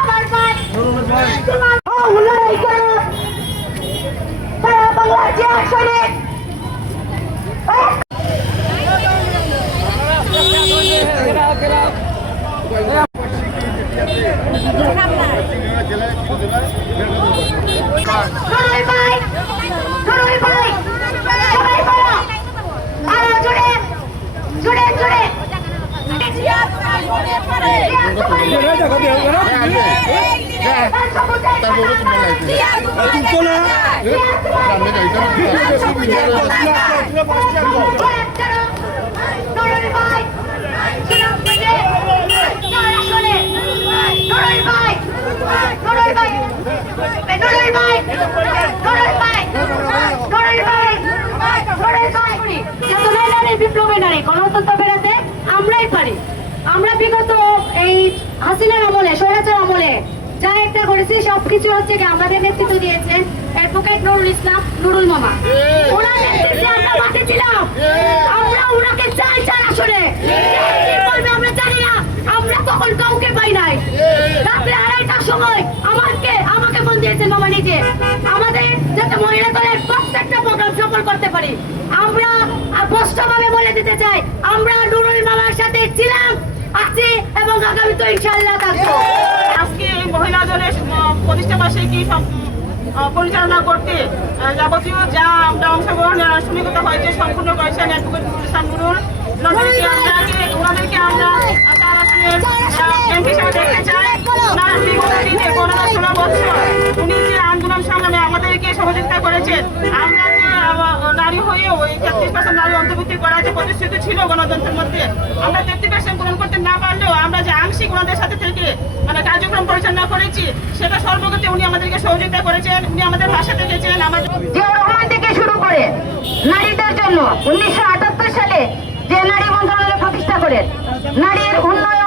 আমার ভাই। তোমার হুলাই তারা তারা বাংলার যে আসনে Bye. বিপ্লবের নারী গণতন্ত্র বেড়াতে আমরাই পারি। আমরা বিগত এই হাসিনার আমলে স্বৈরাচার আমলে যা একটা করেছি সবকিছু হচ্ছে কি আমাদের নেতৃত্ব দিয়েছেন অ্যাডভোকেট নুরুল ইসলাম নুরুল মামা। ওনার নেতৃত্বে আমরা মাঠে ছিলাম আমরা ওনাকে চাই চাই আসলে। আমরা জানি না। আমরা তখন কাউকে পাই নাই। রাত্রে আড়াইটার সময় আমাকে আমাকে ফোন দিয়েছেন মামা নিজে। আমাদের যাতে মহিলা দলের প্রত্যেকটা প্রোগ্রাম সফল করতে পারি। আমরা স্পষ্টভাবে বলে দিতে চাই আমরা নুরুল মামার সাথে ছিলাম। আগামী তো ইনশাল্লাহ থাকব। আজকে এই মহিলা দলের প্রতিষ্ঠা বার্ষিকী পরিচালনা করতে যাবতীয় যা আমরা অংশগ্রহণ সুনিগত হয়েছে সম্পূর্ণ করেছেন অ্যাডভোকেট নুরুল ওনাদেরকে আমরা- এমপি হিসেবে দেখতে চাই। ওনার বিগত দিনে পনেরো ষোলো বছর উনি যে আন্দোলন সংগ্রামে আমাদেরকে সহযোগিতা করেছেন। আমরা নারী হয়েও এই তেত্রিশ পার্সেন্ট নারী অন্তর্ভুক্তি করা যে প্রতিশ্রুতি ছিল গণতন্ত্রের মধ্যে, আমরা তেত্রিশ পার্সেন্ট পূরণ করতে না পারলেও আমরা যে আংশিক ওনাদের সাথে থেকে মানে কার্যক্রম পরিচালনা করেছি, সেটা সর্বগতে উনি আমাদেরকে সহযোগিতা করেছেন, উনি আমাদের ভাষা দেখেছেন, আমাদের নারীদের জন্য উনিশশো আটাত্তর সালে যে নারী মন্ত্রণালয় প্রতিষ্ঠা করেন, নারীর উন্নয়ন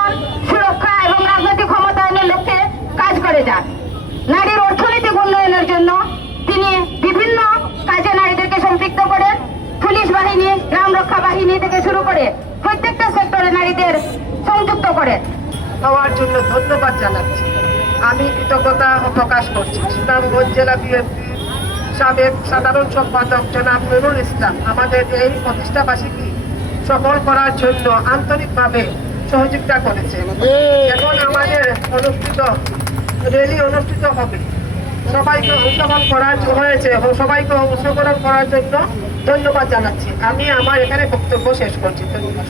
করে প্রত্যেকটা সেক্টরে নারীদের সংযুক্ত করেন হওয়ার জন্য ধন্যবাদ জানাচ্ছি। আমি কৃতজ্ঞতা প্রকাশ করছি। সুনামগঞ্জ জেলা বিএনপি সাবেক সাধারণ সম্পাদক জনাব নুরুল ইসলাম আমাদের এই প্রতিষ্ঠাবাসীকে সফল করার জন্য আন্তরিকভাবে সহযোগিতা করেছে এখন আমাদের অনুষ্ঠিত র্যালি অনুষ্ঠিত হবে। সবাইকে অংশগ্রহণ করার হয়েছে এবং সবাইকে অংশগ্রহণ করার জন্য ধন্যবাদ জানাচ্ছি। আমি আমার এখানে বক্তব্য শেষ করছি। ধন্যবাদ।